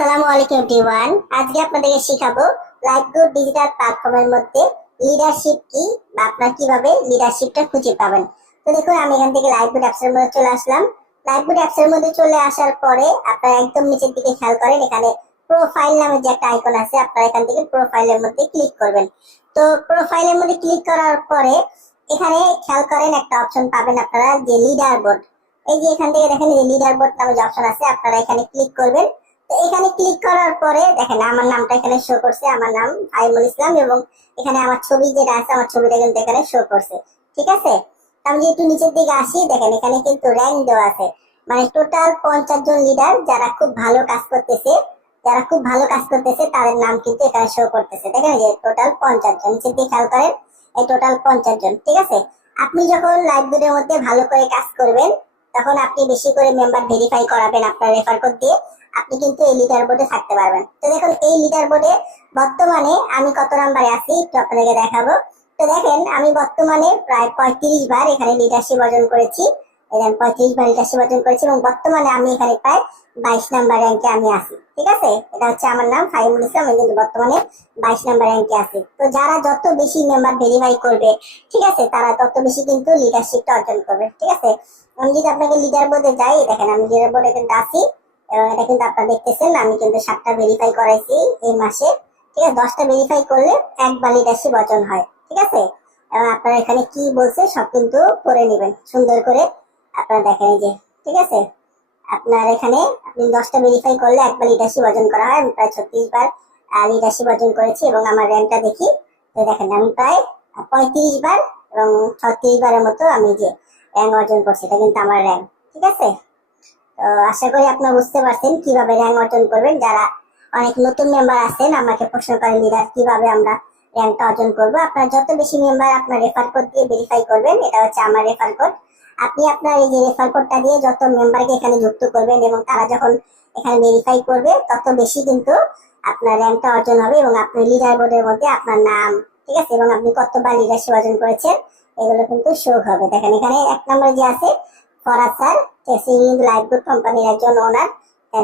আসসালামু আলাইকুম এভরিওয়ান। আজকে আপনাদেরকে শেখাবো লাইফগুড ডিজিটাল প্ল্যাটফর্মের মধ্যে লিডারশিপ কি বা আপনারা কিভাবে লিডারশিপটা খুঁজে পাবেন। তো দেখুন, আমি এখান থেকে লাইফগুড অ্যাপস এর মধ্যে চলে আসলাম। লাইফগুড অ্যাপস এর মধ্যে চলে আসার পরে আপনারা একদম নিচের দিকে খেয়াল করেন, এখানে প্রোফাইল নামের যে একটা আইকন আছে, আপনারা এখান থেকে প্রোফাইলের মধ্যে ক্লিক করবেন। তো প্রোফাইলের মধ্যে ক্লিক করার পরে এখানে খেয়াল করেন একটা অপশন পাবেন আপনারা, যে লিডার বোর্ড। এই যে এখান থেকে দেখেন যে লিডার বোর্ড নামে যে অপশন আছে, আপনারা এখানে ক্লিক করবেন। তো এখানে ক্লিক করার পরে দেখেন আমার নামটা এখানে শো করছে, আমার নাম ফাইমুল ইসলাম, এবং এখানে আমার ছবি যেটা আছে, আমার ছবিটা কিন্তু এখানে শো করছে। ঠিক আছে, আমি যদি একটু নিচের দিকে আসি, দেখেন এখানে কিন্তু র্যাঙ্ক দেওয়া আছে, মানে টোটাল 50 জন লিডার যারা খুব ভালো কাজ করতেছে, তাদের নাম কিন্তু এখানে শো করতেছে। দেখেন যে টোটাল 50 জন, নিচের দিকে খেয়াল করেন, এই টোটাল 50 জন। ঠিক আছে, আপনি যখন লাইভগুলোর মধ্যে ভালো করে কাজ করবেন, তখন আপনি বেশি করে মেম্বার ভেরিফাই করাবেন আপনার রেফার কোড দিয়ে, আপনি কিন্তু এই লিডার বোর্ডে থাকতে পারবেন। তো দেখুন, এই লিডার বোর্ডে বর্তমানে আমি কত নাম্বারে আছি একটু আপনাদেরকে দেখাবো। তো দেখেন, আমি বর্তমানে প্রায় 35 বার এখানে লিডারশিপ অর্জন করেছি। 35 বার লিডারশিপ অর্জন করেছি, এবং বর্তমানে আমি এখানে প্রায় 22 নাম্বার র্যাঙ্কে আমি আছি। ঠিক আছে, এটা হচ্ছে আমার নাম ফাইমুল ইসলাম, আমি কিন্তু বর্তমানে 22 নাম্বার র্যাঙ্কে আছি। তো যারা যত বেশি মেম্বার ভেরিফাই করবে, ঠিক আছে, তারা তত বেশি কিন্তু লিডারশিপটা অর্জন করবে। ঠিক আছে, আমি যদি আপনাকে লিডার বোর্ডে যাই, দেখেন আমি লিডার বোর্ডে কিন্তু আছি, এবং এটা কিন্তু আপনারা দেখতেছেন আমি কিন্তু 7টা ভেরিফাই করাইছি এই মাসে। ঠিক আছে, 10টা ভেরিফাই করলে একবার লিডারশিপ অর্জন হয়। ঠিক আছে, এবং আপনারা এখানে কি বলছে সব কিন্তু করে নেবেন সুন্দর করে, আপনারা দেখেন এই যে। ঠিক আছে, আপনার এখানে আপনি 10টা ভেরিফাই করলে একবার লিডারশিপ অর্জন করা হয়। আমি প্রায় 36 বার লিডারশিপ অর্জন করেছি, এবং আমার র্যাঙ্কটা দেখি, তো দেখেন আমি প্রায় 35 বার এবং 36 বারের মতো আমি যে র্যাঙ্ক অর্জন করছি, এটা কিন্তু আমার র্যাঙ্ক। ঠিক আছে, তো আশা করি আপনারা বুঝতে পারছেন কিভাবে র্যাঙ্ক অর্জন করবেন। যারা অনেক নতুন মেম্বার আছেন, আমাকে প্রশ্ন করেন লিডার কিভাবে আমরা র্যাঙ্কটা অর্জন করবো। আপনার যত বেশি মেম্বার আপনার রেফার কোড দিয়ে ভেরিফাই করবেন, এটা হচ্ছে আমার রেফার কোড। আপনি আপনার এই যে রেফার কোডটা দিয়ে যত মেম্বারকে এখানে যুক্ত করবেন, এবং তারা যখন এখানে ভেরিফাই করবে, তত বেশি কিন্তু আপনার র্যাঙ্কটা অর্জন হবে, এবং আপনার লিডার বোর্ডের মধ্যে আপনার নাম, ঠিক আছে, এবং আপনি কতবার লিডারশিপ অর্জন করেছেন এগুলো কিন্তু শো হবে। দেখেন এখানে 1 নম্বরে যে আছে ফরাদ স্যার, সে কিন্তু লাইফগুড কোম্পানির একজন ওনার,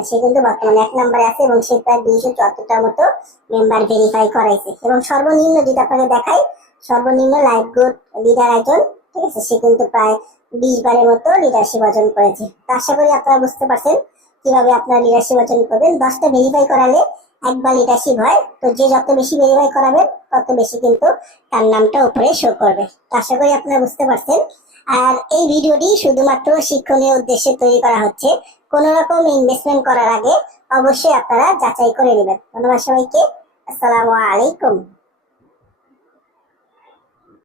সে কিন্তু বর্তমানে 1 নম্বরে আছে, এবং সে প্রায় 274টার মতো মেম্বার ভেরিফাই করাইছে। এবং সর্বনিম্ন যেটা আপনাকে দেখাই, সর্বনিম্ন লাইফগুড লিডার একজন, ঠিক আছে, সে কিন্তু প্রায় 20 বারের মতো লিডারশিপ অর্জন করেছে। তো আশা করি আপনারা বুঝতে পারছেন কিভাবে আপনারা লিডারশিপ অর্জন করবেন। 10টা ভেরিফাই করালে একবার লিডারশিপ হয়, তো যে যত বেশি ভেরিফাই করাবেন তত বেশি কিন্তু তার নামটা উপরে শো করবে। তো আশা করি আপনারা বুঝতে পারছেন। আর এই ভিডিওটি শুধুমাত্র শিক্ষণীয় উদ্দেশ্যে তৈরি করা হচ্ছে, কোনো রকম ইনভেস্টমেন্ট করার আগে অবশ্যই আপনারা যাচাই করে নেবেন। ধন্যবাদ সবাইকে, আসসালামু আলাইকুম।